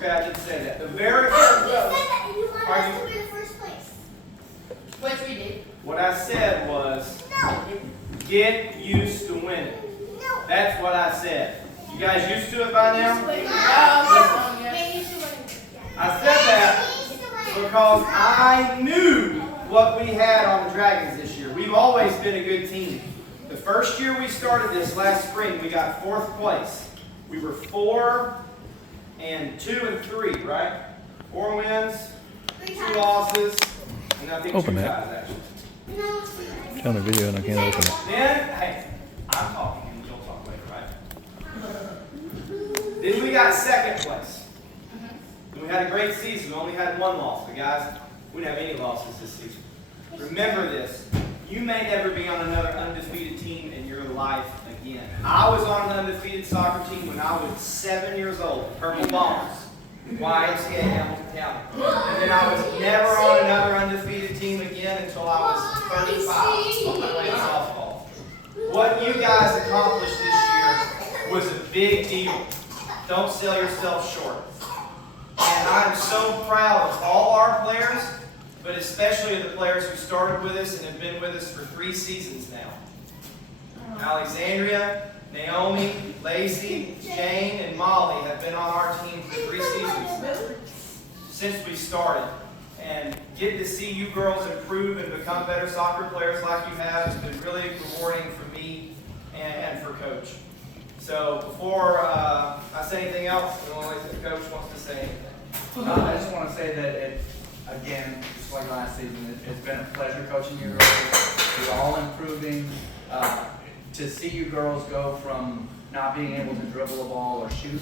Okay, I did say that. The very You first. said that you wanted us to win the first place. Which we did. What I said was, No. get used to winning. No. That's what I said. You guys used to it by now? I said that because I knew what we had on the Dragons this year. We've always been a good team. The first year we started this last spring, we got 4th place. We were 4 and 2 and 3, right? 4 wins, 2 losses, and I think Open 2 it. ties actually. It's on a video and I can't open it. Then, hey, I'm talking and you'll talk later, right? Then we got 2nd place. And we had a great season. We only had 1 loss. But guys, we didn't have any losses this season. Remember this. You may never be on another undefeated team in your life again. I was on an undefeated soccer team when I was 7 years old. Purple Bombers. YMCA Hamilton County. And then I was never on another undefeated team again until I was 35 playing softball. What you guys accomplished this year was a big deal. Don't sell yourself short. And I'm so proud of all our players, but especially of the players who started with us and have been with us for 3 seasons now. Alexandria, Naomi, Lacey, Jane, and Molly have been on our team for 3 seasons since we started. And getting to see you girls improve and become better soccer players like you have has been really rewarding for me and for Coach. So before I say anything else, the Coach wants to say anything. I just want to say that it, again, just like last season, it's been a pleasure coaching you girls. You're all improving. To see you girls go from not being able to dribble a ball or shoot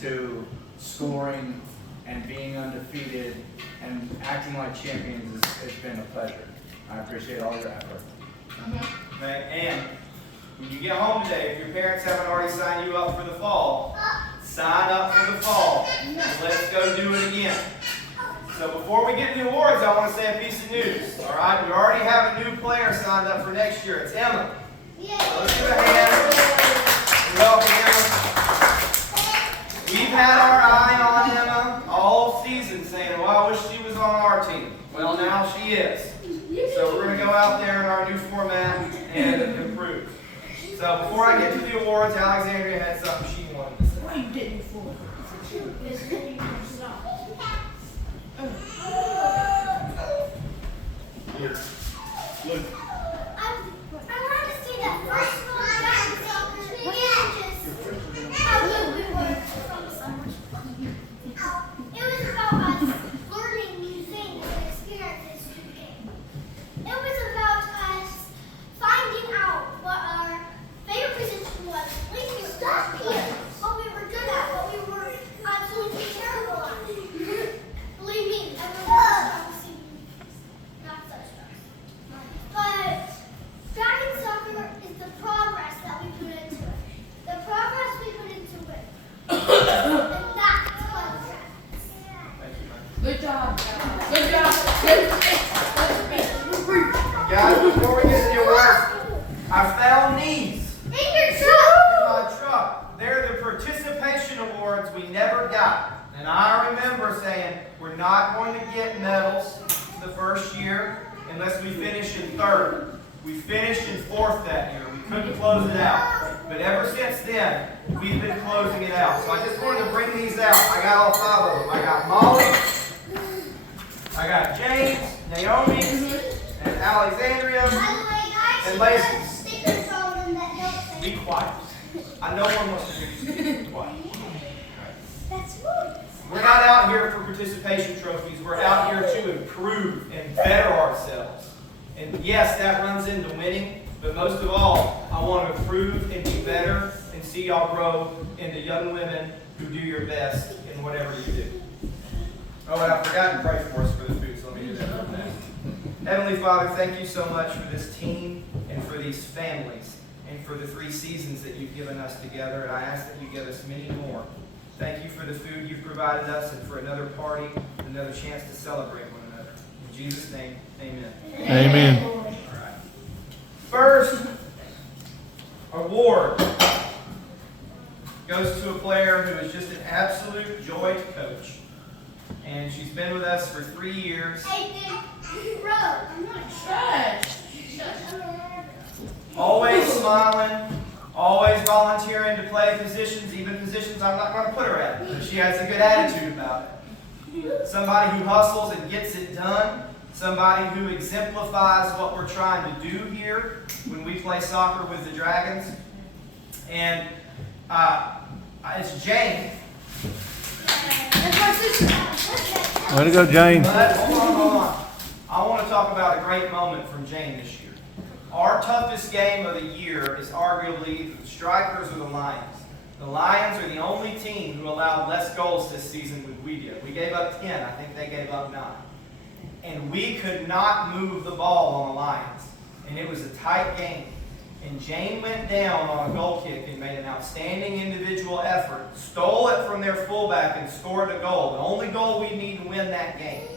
to scoring and being undefeated and acting like champions, it's been a pleasure. I appreciate all your effort. Okay, and when you get home today, if your parents haven't already signed you up for the fall, sign up for the fall. Let's go do it again. So before we get to the awards, I want to say a piece of news. All right, we already have a new player signed up for next year. It's Emma. So let's give a hand. Welcome Emma. We've had our eye on Emma all season, saying, "Well, I wish she was on our team." Well, now she is. So we're going to go out there in our new format and improve. So before I get to the awards, Alexandria had something she wanted to say. What are you getting for? Here. Look. I wanted to say that first of all, I got soccer just how good we were from the summer. It was about us learning new things and experiences through the game. It was about us finding out what our favorite position was, what we were good at, what we were absolutely terrible at. Believe me, everyone else obviously not such stuff. But dragon soccer is the progress that we put into it. The progress we put into it. And that's what we're at. Thank you, man. Good job. Good job. Guys, before we get to the awards, I found these In your in truck! my truck. They're the participation awards we never got. And I remember saying, we're not going to get medals the first year unless we finish in 3rd. We finished in 4th that year. We couldn't close it out. But ever since then, we've been closing it out. So I just wanted to bring these out. I got all 5 of them. I got Molly, I got James, Naomi, and Alexandria, By the way, guys, and you Lacey. have stickers on them that don't say Be quiet. I know one wants to hear you speak. Be quiet. that's rude. We're not out here for participation trophies. We're out here to improve and better ourselves. And yes, that runs into winning, but most of all, I want to improve and be better and see y'all grow into young women who do your best in whatever you do. Oh, and I forgot to pray for us for the food, so let me do that real fast. Heavenly Father, thank you so much for this team and for these families and for the 3 seasons that you've given us together, and I ask that you give us many more. Thank you for the food you've provided us and for another party, another chance to celebrate one another. In Jesus' name, amen. Amen. All right. First award goes to a player who is just an absolute joy to coach. And she's been with us for 3 years. Hey, dude, bro, I'm not Shush. Always smiling, always volunteering to play positions, even positions I'm not going to put her at. But she has a good attitude about it. Somebody who hustles and gets it done. Somebody who exemplifies what we're trying to do here when we play soccer with the Dragons. And it's Jane. That's my sister. Way to go, Jane. But hold on. I want to talk about a great moment from Jane this year. Our toughest game of the year is arguably the Strikers or the Lions. The Lions are the only team who allowed less goals this season than we did. We gave up 10. I think they gave up 9. And we could not move the ball on the Lions. And it was a tight game. And Jane went down on a goal kick and made an outstanding individual effort, stole it from their fullback and scored a goal. The only goal we need to win that game.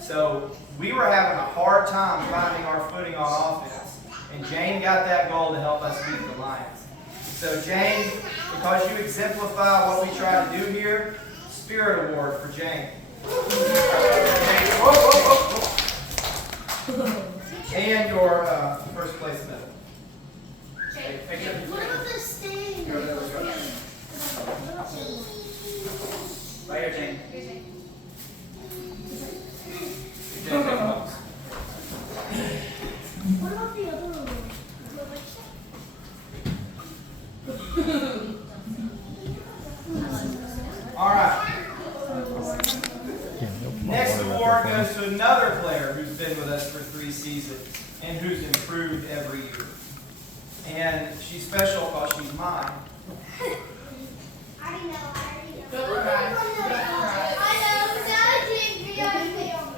So we were having a hard time finding our footing on offense. And Jane got that goal to help us beat the Lions. So Jane, because you exemplify what we try to do here, Spirit Award for Jane. Whoa, whoa, whoa. And your first place medal. What about the stain? Right here, Jane. What about the other one? All right. Next award goes to another player who's been with us for 3 seasons and who's improved every year. And she's special because she's mine. I already know. Don't cry.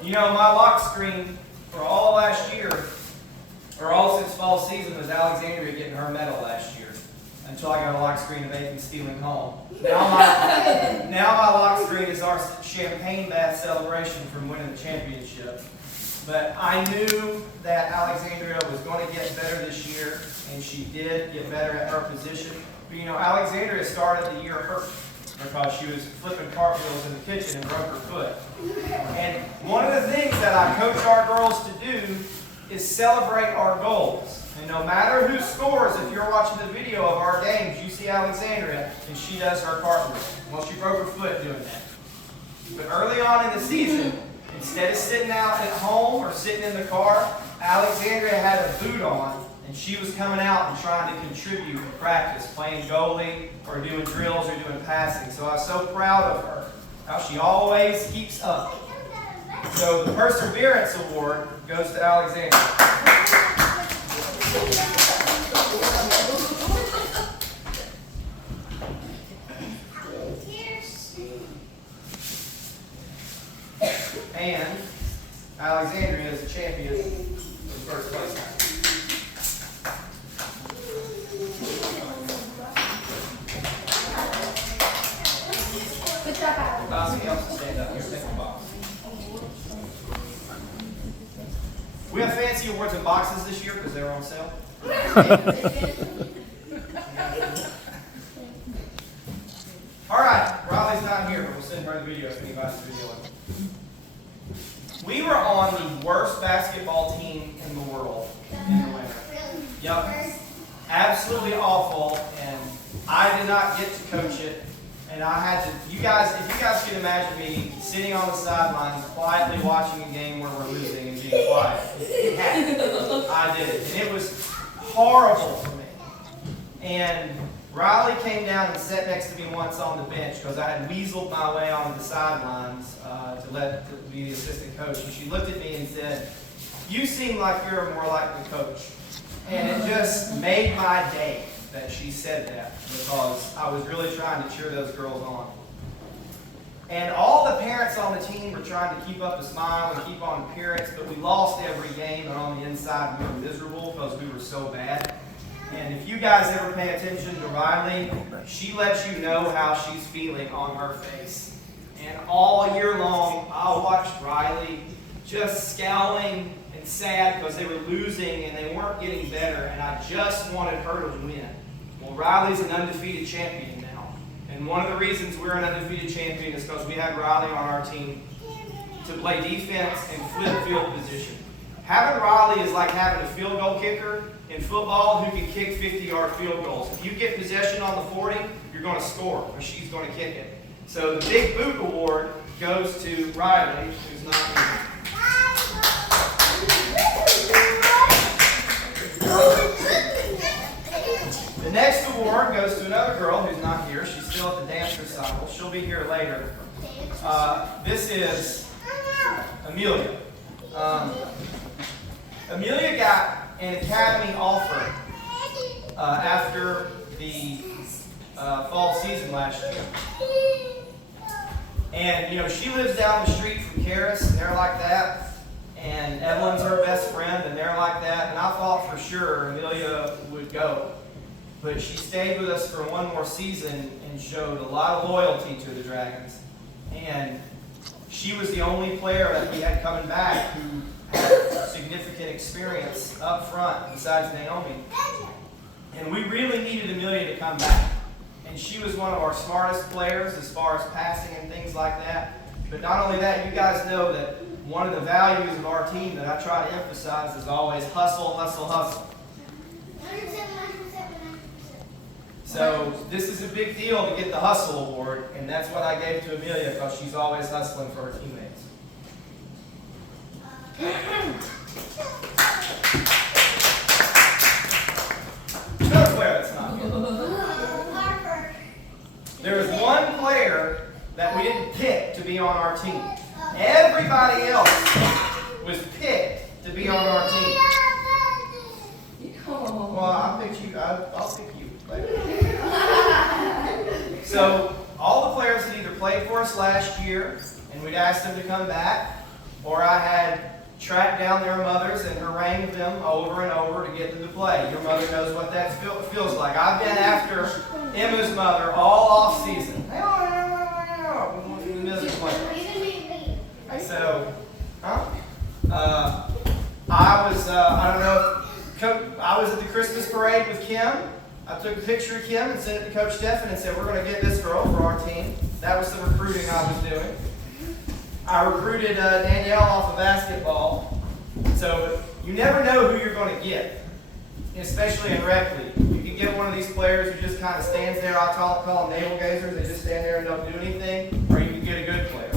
You know, my lock screen for all last year, or all since fall season, was Alexandria getting her medal last year. Until I got a lock screen of Aiken stealing home. Now my lock screen is our champagne bath celebration from winning the championship. But I knew that Alexandria was going to get better this year, and she did get better at her position. But you know, Alexandria started the year hurt because she was flipping cartwheels in the kitchen and broke her foot. And one of the things that I coach our girls to do is celebrate our goals. And no matter who scores, if you're watching the video of our games, you see Alexandria, and she does her cartwheel. Well, she broke her foot doing that. But early on in the season, instead of sitting out at home or sitting in the car, Alexandria had a boot on, and she was coming out and trying to contribute in practice, playing goalie or doing drills or doing passing. So I was so proud of her, how she always keeps up. So the Perseverance Award goes to Alexandria. And Alexandria is a champion for the first place. Good job, Alex. Somebody else to stand up here, take the box. We have fancy awards in boxes this year because they were on sale. All right, Riley's not here, but we'll send her the video if anybody's videoing. We were on the worst basketball team in the world in the winter. Yep. Absolutely awful, and I did not get to coach it. And I had to, if you guys can imagine me sitting on the sidelines quietly watching a game where we're losing and being quiet. I did it. And it was horrible for me. And Riley came down and sat next to me once on the bench because I had weaseled my way onto the sidelines to be the assistant coach. And she looked at me and said, "You seem like you're more like the coach." And it just made my day that she said that because I was really trying to cheer those girls on. And all the parents on the team were trying to keep up a smile and keep on appearance, but we lost every game, and on the inside we were miserable because we were so bad. And if you guys ever pay attention to Riley, she lets you know how she's feeling on her face. And all year long, I watched Riley just scowling and sad because they were losing and they weren't getting better, and I just wanted her to win. Well, Riley's an undefeated champion now, And one of the reasons we're an undefeated champion is because we had Riley on our team to play defense and flip field position. Having Riley is like having a field goal kicker in football who can kick 50-yard field goals. If you get possession on the 40, you're going to score, or she's going to kick it. So the Big Boot Award goes to Riley, who's not here. The next award goes to another girl who's not here. She's still at the dance recital. She'll be here later. This is Amelia. Amelia got an academy offer after the fall season last year. And, you know, she lives down the street from Karis, and they're like that. And Evelyn's her best friend, and they're like that. And I thought for sure Amelia would go. But she stayed with us for one more season and showed a lot of loyalty to the Dragons. And she was the only player that we had coming back who had significant experience up front besides Naomi. And we really needed Amelia to come back. And she was one of our smartest players as far as passing and things like that. But not only that, you guys know that one of the values of our team that I try to emphasize is always hustle, hustle, hustle. 100%. So this is a big deal to get the Hustle Award, and that's what I gave to Amelia because she's always hustling for her teammates. Another player that's not here. There was one player that we didn't pick to be on our team. Everybody else was picked to be on our team. Well, I'll pick you. I'll pick you later. So all the players had either played for us last year, and we'd asked them to come back, or I had tracked down their mothers and harangued them over and over to get them to play. Your mother knows what that feels like. I've been after Emma's mother all off season. So, I don't know, I was at the Christmas parade with Kim. I took a picture of Kim and sent it to Coach Stephen and said, we're going to get this girl for our team. That was the recruiting I was doing. I recruited Danielle off of basketball. So you never know who you're going to get, especially in rec league. You can get one of these players who just kind of stands there. I call them navel gazers. They just stand there and don't do anything. Or you can get a good player.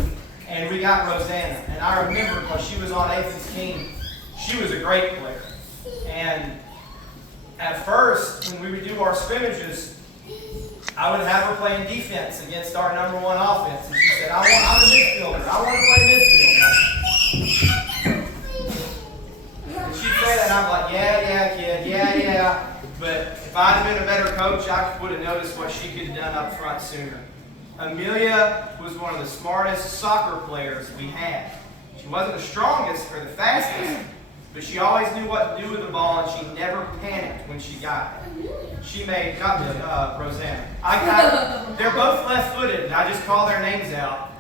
And we got Rosanna. And I remember because she was on Ethan's team, she was a great player. And at first, when we would do our scrimmages, I would have her playing defense against our number one offense. And she said, I'm a midfielder. I want to play midfield. And she'd say that, and I'm like, yeah, kid, yeah. But if I'd have been a better coach, I would have noticed what she could have done up front sooner. Amelia was one of the smartest soccer players we had. She wasn't the strongest or the fastest, but she always knew what to do with the ball, and she never panicked when she got it. She made, not Rosanna. They're both left-footed, and I just call their names out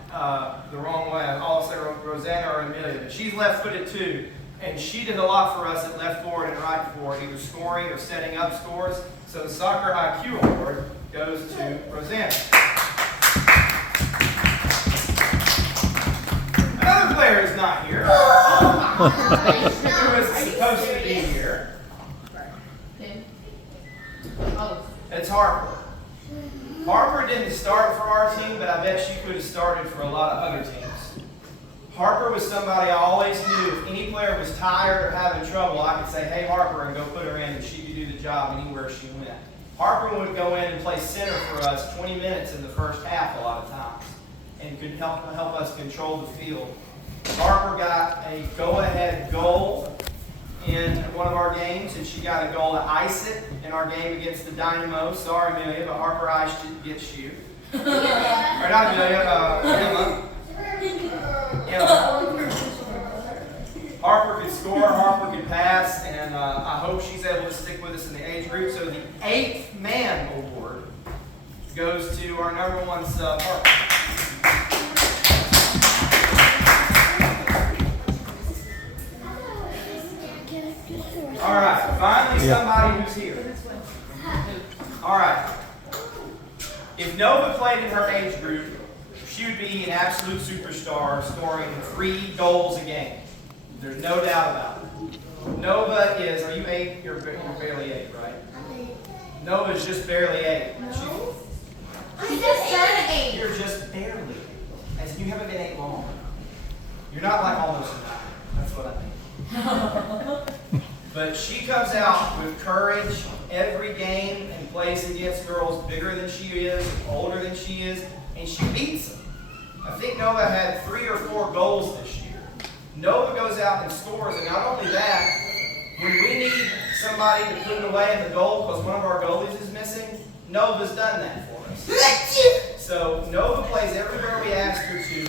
the wrong way. I always say Rosanna or Amelia, but she's left-footed too, and she did a lot for us at left forward and right forward, either scoring or setting up scores. So the Soccer IQ Award goes to Rosanna. Another player is not here. Who is supposed to be here? It's Harper. Harper didn't start for our team, but I bet she could have started for a lot of other teams. Harper was somebody I always knew. If any player was tired or having trouble, I could say, hey, Harper, and go put her in, and she could do the job anywhere she went. Harper would go in and play center for us 20 minutes in the first half a lot of times, and could help us control the field. Harper got a go-ahead goal in one of our games, and she got a goal to ice it in our game against the Dynamo. Sorry, Amelia, but Harper iced it against you. Or not Amelia, Emma. Harper could score, Harper could pass, and I hope she's able to stick with us in the age group. So the 8th Man Award goes to our number one sub, Harper. All right, finally somebody who's here. All right. If Nova played in her age group, she would be an absolute superstar, scoring 3 goals a game. There's no doubt about it. Nova is, are you 8? You're barely 8, right? Nova is just barely 8. She just turned 8. You're just barely. As in you haven't been 8 long. You're not like almost a 9. That's what I mean. But she comes out with courage every game and plays against girls bigger than she is, older than she is, and she beats them. I think Nova had 3 or 4 goals this year. Nova goes out and scores, and not only that, when we need somebody to put it away in the goal because one of our goalies is missing, Nova's done that for us. So Nova plays everywhere we ask her to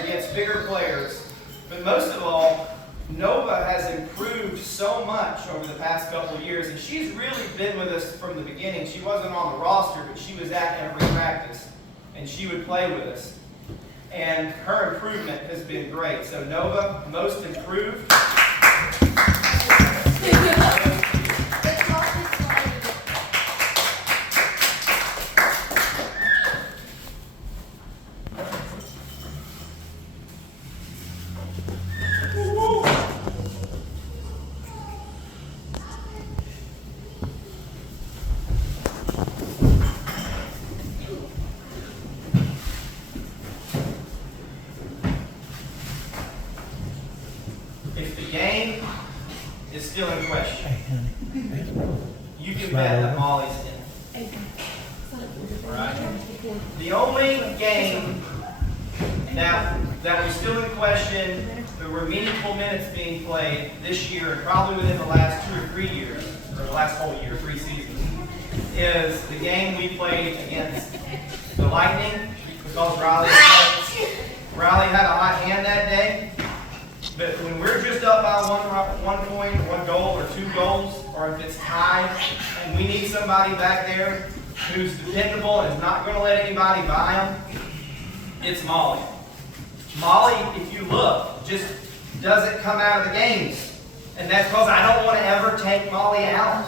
against bigger players. But most of all, Nova has improved so much over the past couple of years, and she's really been with us from the beginning. She wasn't on the roster, but she was at every practice, and she would play with us. And her improvement has been great. So Nova, most improved. If the game is still in question, you can bet that Molly's in. Right? The only game that was still in question, there were meaningful minutes being played this year, and probably within the last 2 or 3 years, or the last whole year, 3 seasons, is the game we played against the Lightning, because Riley had a hot hand that day. But when we're just up by 1 point, 1 goal, or 2 goals, or if it's tied, and we need somebody back there who's dependable and is not going to let anybody by them, it's Molly. Molly, if you look, just doesn't come out of the games. And that's because I don't want to ever take Molly out.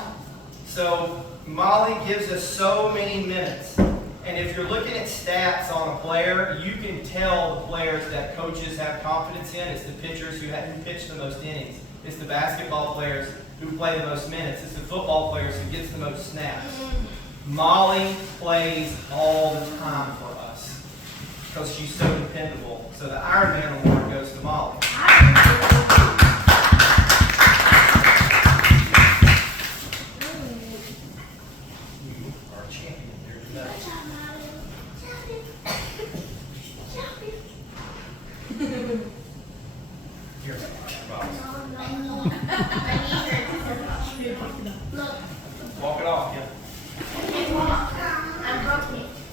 So Molly gives us so many minutes. And if you're looking at stats on a player, you can tell the players that coaches have confidence in. It's the pitchers who pitch the most innings. It's the basketball players who play the most minutes. It's the football players who gets the most snaps. Molly plays all the time for us because she's so dependable. So the Iron Man award goes to Molly. You are a champion. There's nothing. Here, walk it off, Kim.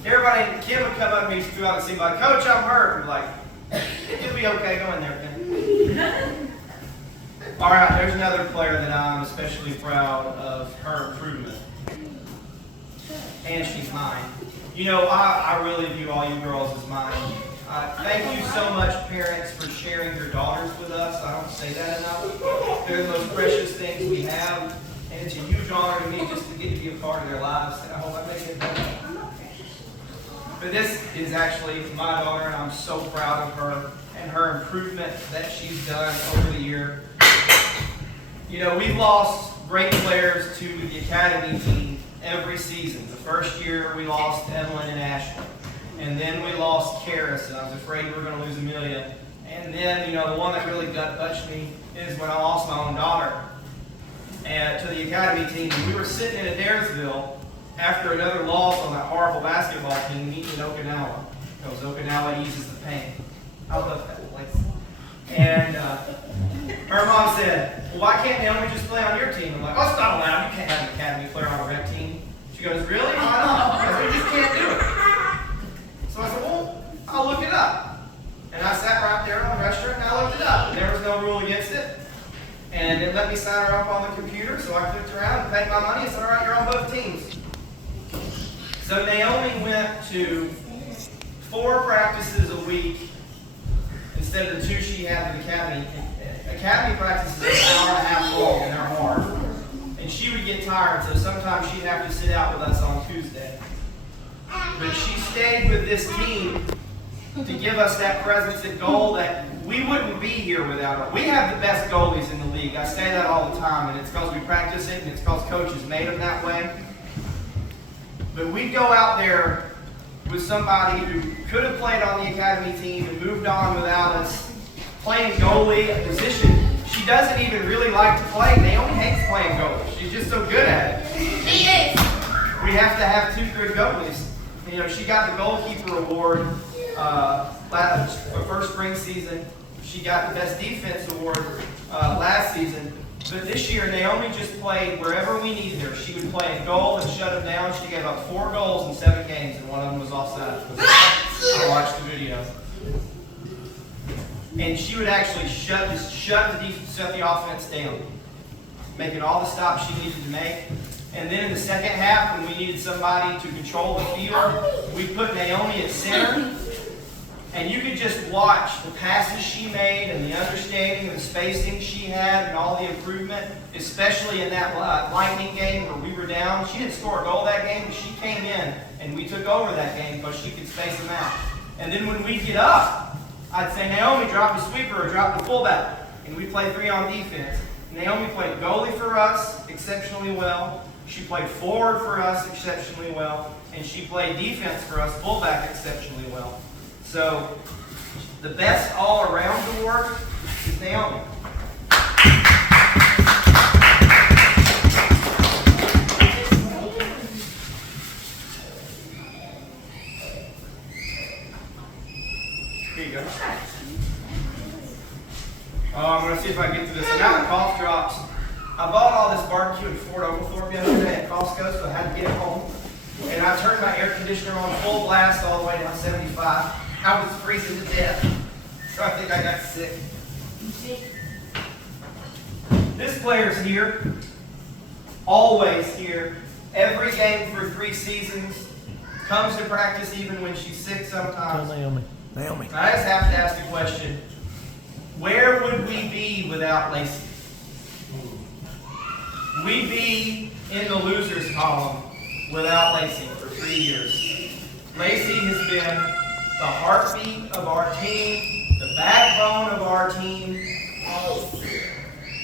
Everybody, Kim would come up to me throughout the season like, Coach, I'm hurt. I'm like, it'll be okay. Go in there, Kim. All right, there's another player that I'm especially proud of her improvement. And she's mine. You know, I really view all you girls as mine. Thank you so much, parents, for sharing your daughters with us. I don't say that enough. They're the most precious things we have, and it's a huge honor to me just to get to be a part of their lives, and I hope I make it better. But this is actually my daughter, and I'm so proud of her and her improvement that she's done over the year. You know, we've lost great players to the academy team every season. The first year we lost Evelyn and Ashley. And then we lost Karis, and I was afraid we were going to lose Amelia. And then, you know, the one that really gut-punched me is when I lost my own daughter to the academy team. And we were sitting in Adairsville after another loss on that horrible basketball team, meeting in Okinawa. Because Okinawa eases the pain. I love that place. And her mom said, well, why can't Naomi just play on your team? I'm like, oh, it's not allowed. You can't have an academy player on a rec team. She goes, really? Why not? I said, we just can't do it. So I said, well, I'll look it up. And I sat right there on the restaurant and I looked it up. And there was no rule against it. And it let me sign her up on the computer. So I clicked around and paid my money and said, all right, you're on both teams. So Naomi went to 4 practices a week instead of the 2 she had at the academy. Academy practices are an hour and a half long and they're hard. And she would get tired, so sometimes she'd have to sit out with us on Tuesday. but she stayed with this team to give us that presence at goal that we wouldn't be here without her. We have the best goalies in the league. I say that all the time, and it's because we practice it, and it's because coaches made them that way. But we go out there with somebody who could have played on the academy team and moved on without us, playing goalie, a position she doesn't even really like to play. Naomi hates playing goalie. She's just so good at it. She is. We have to have two good goalies. You know, she got the goalkeeper award for first spring season. She got the best defense award last season. But this year, Naomi just played wherever we needed her. She would play in goal and shut them down. She gave up 4 goals in 7 games, and one of them was offside. I watched the video. And she would actually shut the offense down, making all the stops she needed to make. And then in the second half, when we needed somebody to control the field, we put Naomi at center. And you could just watch the passes she made and the understanding of the spacing she had and all the improvement, especially in that Lightning game where we were down. She didn't score a goal that game, but she came in and we took over that game because she could space them out. And then when we get up, I'd say, Naomi, drop the sweeper or drop the fullback. And we play 3 on defense. Naomi played goalie for us exceptionally well. She played forward for us exceptionally well. And she played defense for us, fullback, exceptionally well. So, the best all-around award is Naomi. Here you go. I'm going to see if I can get through this. I'm out of cough drops. I bought all this barbecue in Fort Oglethorpe yesterday at Costco, so I had to get it home. And I turned my air conditioner on full blast all the way down 75. I was freezing to death, so I think I got sick. This player's here, always here, every game for 3 seasons, comes to practice even when she's sick sometimes. Naomi. I just have to ask the question, where would we be without Lacey? We'd be in the losers column without Lacey for 3 years. Lacey has been the heartbeat of our team, the backbone of our team.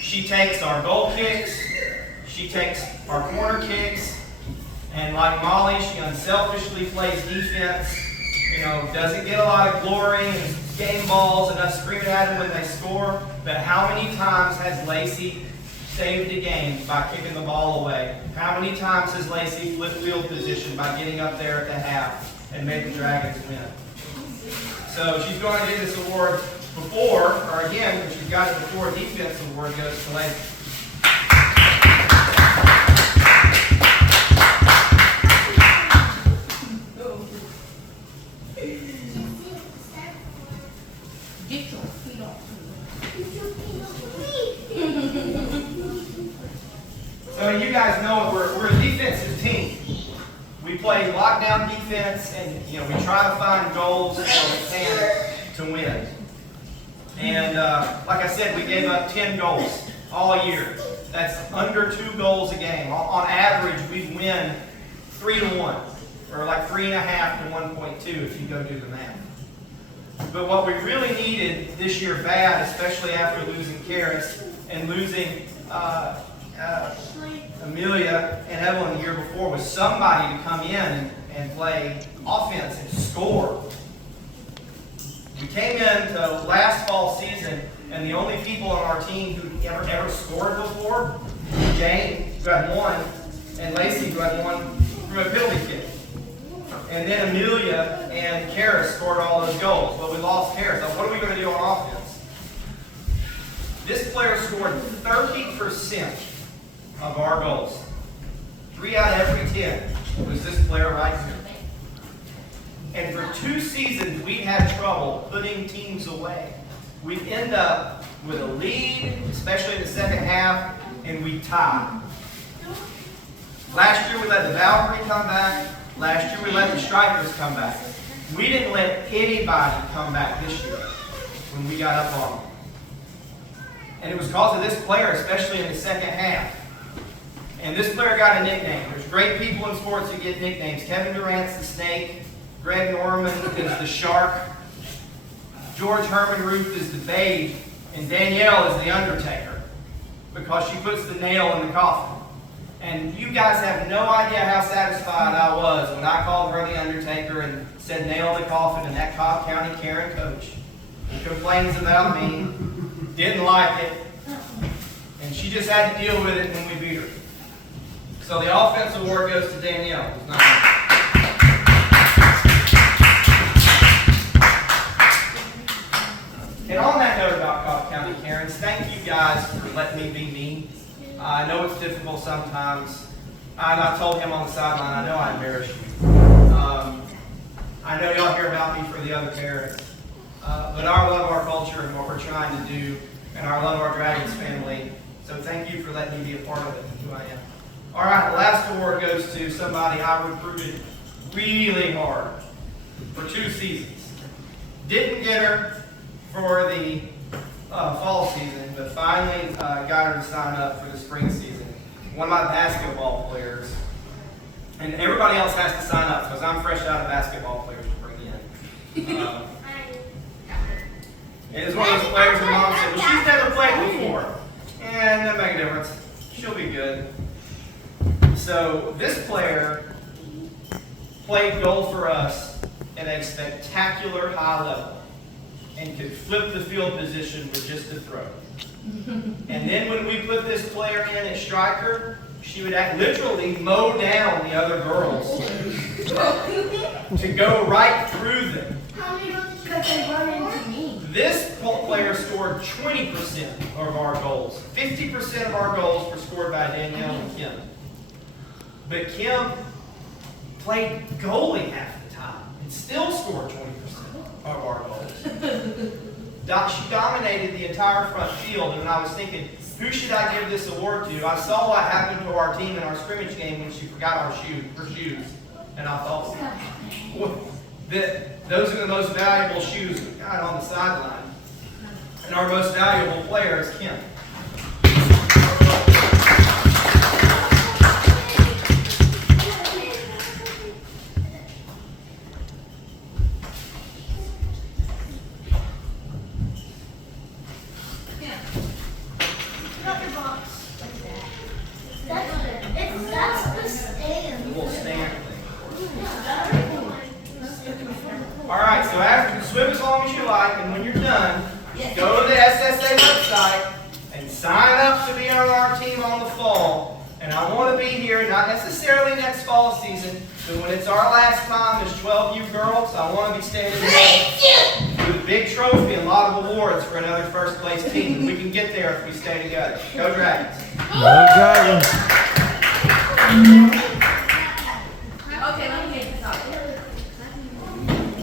She takes our goal kicks, she takes our corner kicks, and like Molly, she unselfishly plays defense. You know, doesn't get a lot of glory and game balls and us screaming at them when they score. But how many times has Lacey saved a game by kicking the ball away? How many times has Lacey flipped field position by getting up there at the half and made the Dragons win? So she's going to get this award before, or again, when she's got it before defense award goes to Lacey. Get your feet off. So you guys know we're a defensive team. We play lockdown defense, and we try to find goals where we can to win. And like I said, we gave up 10 goals all year. That's under 2 goals a game. On average, we win 3-1, or like 3.5 to 1.2 if you go do the math. But what we really needed this year bad, especially after losing Karis and losing Amelia and Evelyn the year before, was somebody to come in and play offense and score. We came into last fall season, and the only people on our team who ever scored before, Jane, who had 1, and Lacey, who had 1 through a penalty kick. And then Amelia and Karis scored all those goals, but we lost Karis. So what are we going to do on offense? This player scored 30% of our goals. 3 out of every 10 was this player right here. And for 2 seasons, we had trouble putting teams away. We'd end up with a lead, especially in the second half, and we tied. Last year, we let the Valkyrie come back. Last year, we let the Strikers come back. We didn't let anybody come back this year when we got up on them. And it was because of this player, especially in the second half. And this player got a nickname. There's great people in sports who get nicknames. Kevin Durant's the Snake. Greg Norman is the Shark. George Herman Ruth is the Babe. And Danielle is the Undertaker, because she puts the nail in the coffin. And you guys have no idea how satisfied I was when I called her the Undertaker and said nail in the coffin, and that Cobb County Karen coach who complains about me didn't like it. And she just had to deal with it when we beat her. So the offense award goes to Danielle. It's not me. And on that note about Cobb County Karens, thank you guys for letting me be me. I know it's difficult sometimes. I told him on the sideline, I know I embarrassed you. I know y'all hear about me for the other parents. But our love of our culture and what we're trying to do, and our love of our Dragons family. So thank you for letting me be a part of it, who I am. All right, the last award goes to somebody I recruited really hard for 2 seasons. Didn't get her for the fall season, but finally got her to sign up for the spring season. One of my basketball players. And everybody else has to sign up because I'm fresh out of basketball players to bring in. And it's one of those players where mom said, well, she's never played before. And that makes a difference. She'll be good. So this player played goal for us at a spectacular high level and could flip the field position with just a throw. And then when we put this player in at striker, she would literally mow down the other girls to go right through them. How many goals did they run into me? This player scored 20% of our goals. 50% of our goals were scored by Danielle and Kim. But Kim played goalie half the time and still scored 20% of our goals. She dominated the entire front field, and I was thinking, who should I give this award to? I saw what happened to our team in our scrimmage game when she forgot her shoes. And I thought, those are the most valuable shoes we got on the sideline. And our most valuable player is Kim. Alright, so after you swim as long as you like, and when you're done, go to the SSA website and sign up to be on our team on the fall. And I want to be here, not necessarily next fall season, but when it's our last time as 12U girls, I want to be standing there with a big trophy and a lot of awards for another first place team. We can get there if we stay together. Go Dragons! Go Dragons!